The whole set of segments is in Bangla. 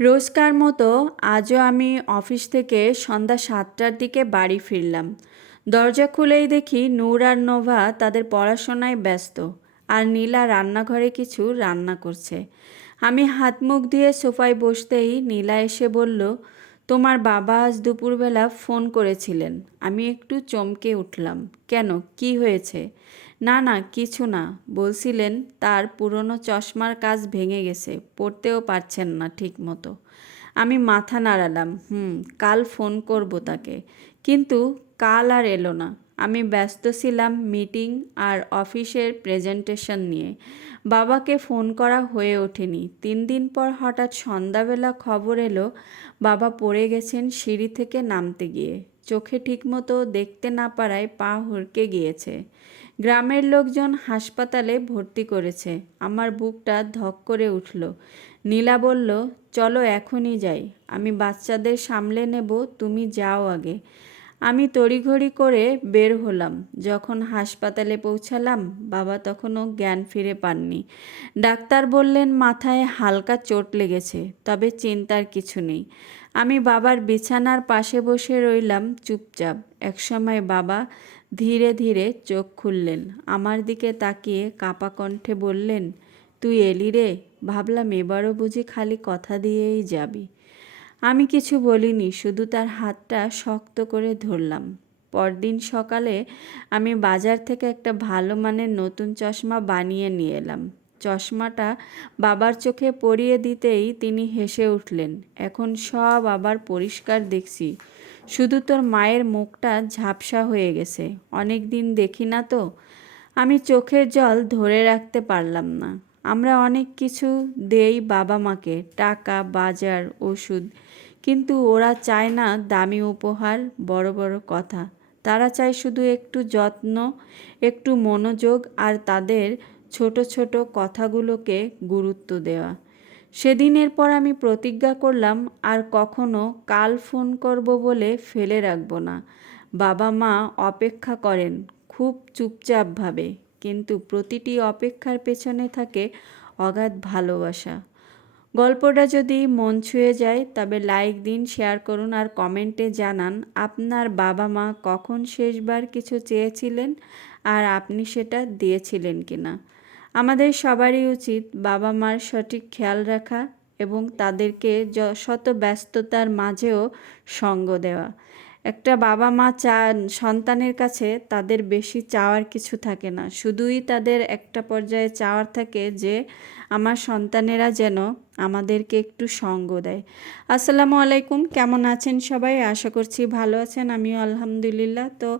রোজকার মতো আজও আমি অফিস থেকে সন্ধ্যা সাতটার দিকে বাড়ি ফিরলাম। দরজা খুলেই দেখি নূর আর নোভা তাদের পড়াশোনায় ব্যস্ত আর নীলা রান্নাঘরে কিছু রান্না করছে। আমি হাত মুখ দিয়ে সোফায় বসতেই নীলা এসে বলল, তোমার বাবা আজ দুপুরবেলা ফোন করেছিলেন। আমি একটু চমকে উঠলাম। কেন? কি হয়েছে? না না, কিছু না। বলছিলেন, তার পুরনো চশমার কাজ ভেঙে গেছে, পড়তেও পারছেন না ঠিক মতো আমি মাথা নাড়ালাম, হুম, কাল ফোন করব তাকে। কিন্তু কাল আর এলো না। আমি ব্যস্ত ছিলাম মিটিং আর অফিসের প্রেজেন্টেশন নিয়ে। বাবাকে ফোন করা হয়ে ওঠেনি। তিন দিন পর হঠাৎ সন্ধ্যাবেলা খবর এলো, বাবা পড়ে গেছেন সিঁড়ি থেকে নামতে গিয়ে। চোখে ঠিকমতো দেখতে না পারায় পা হরকে গিয়েছে। গ্রামের লোকজন হাসপাতালে ভর্তি করেছে। আমার বুকটা ধক করে উঠল। নীলা বলল, চলো এখনই যাই। আমি বাচ্চাদের সামলে নেব, তুমি যাও আগে। আমি তড়িঘড়ি করে বের হলাম। যখন হাসপাতালে পৌঁছালাম, বাবা তখনও জ্ঞান ফিরে পাননি। ডাক্তার বললেন, মাথায় হালকা চোট লেগেছে, তবে চিন্তার কিছু নেই। আমি বাবার বিছানার পাশে বসে রইলাম চুপচাপ। একসময় বাবা ধীরে ধীরে চোখ খুললেন, আমার দিকে তাকিয়ে কাপা কণ্ঠে বললেন, তুই এলি রে? ভাবলাম এবারও বুঝি খালি কথা দিয়েই যাবি। আমি কিছু বলিনি, শুধু তার হাতটা শক্ত করে ধরলাম। পরদিন সকালে আমি বাজার থেকে একটা ভালো মানের নতুন চশমা বানিয়ে নিয়ে এলাম। চশমাটা বাবার চোখে পরিয়ে দিতেই তিনি হেসে উঠলেন, এখন সব আবার পরিষ্কার দেখছি। শুধু তোর মায়ের মুখটা ঝাপসা হয়ে গেছে। অনেক দিন দেখি না তো। আমি চোখের জল ধরে রাখতে পারলাম না। আমরা অনেক কিছু দেই বাবা মাকে, টাকা, বাজার, ওষুধ। কিন্তু ওরা চায় না দামি উপহার, বড় বড় কথা। তারা চায় শুধু একটু যত্ন, একটু মনোযোগ আর তাদের ছোট ছোট কথাগুলোকে গুরুত্ব দেওয়া। সেদিনের পর আমি প্রতিজ্ঞা করলাম, আর কখনো কাল ফোন করব বলে ফেলে রাখব না। বাবা মা অপেক্ষা করেন, খুব চুপচাপভাবে। কিন্তু প্রতিটি অপেক্ষার পেছনে থাকে অগাধ ভালোবাসা। গল্পটা যদি মন ছুঁয়ে যায়, তবে লাইক দিন, শেয়ার করুন আর কমেন্টে জানান, আপনার বাবা মা কখন শেষবার কিছু চেয়েছিলেন আর আপনি সেটা দিয়েছিলেন কিনা? আমাদের সবারই উচিত বাবা মার সঠিক খেয়াল রাখা এবং তাদেরকে শত ব্যস্ততার মাঝেও সঙ্গ দেওয়া। একটা বাবা মা চান, সন্তানের কাছে তাদের বেশি চাওয়ার কিছু থাকে না। শুধুই তাদের একটা পর্যায়ে চাওয়ার থাকে যে, আমার সন্তানেরা যেন আমাদেরকে একটু সঙ্গ দেয়। আসসালামু আলাইকুম, কেমন আছেন সবাই? আশা করছি ভালো আছেন, আমিও আলহামদুলিল্লাহ। তো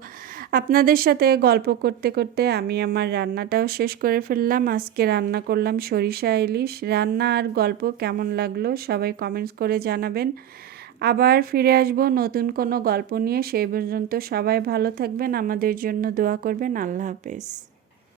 আপনাদের সাথে গল্প করতে করতে আমি আমার রান্নাটাও শেষ করে ফেললাম। আজকে রান্না করলাম সরিষা ইলিশ। রান্না আর গল্প কেমন লাগল সবাই কমেন্টস করে জানাবেন। আবার ফিরে আসব নতুন কোনো গল্প নিয়ে। সেই পর্যন্ত সবাই ভালো থাকবেন, আমাদের জন্য দোয়া করবেন। আল্লাহ হাফেজ।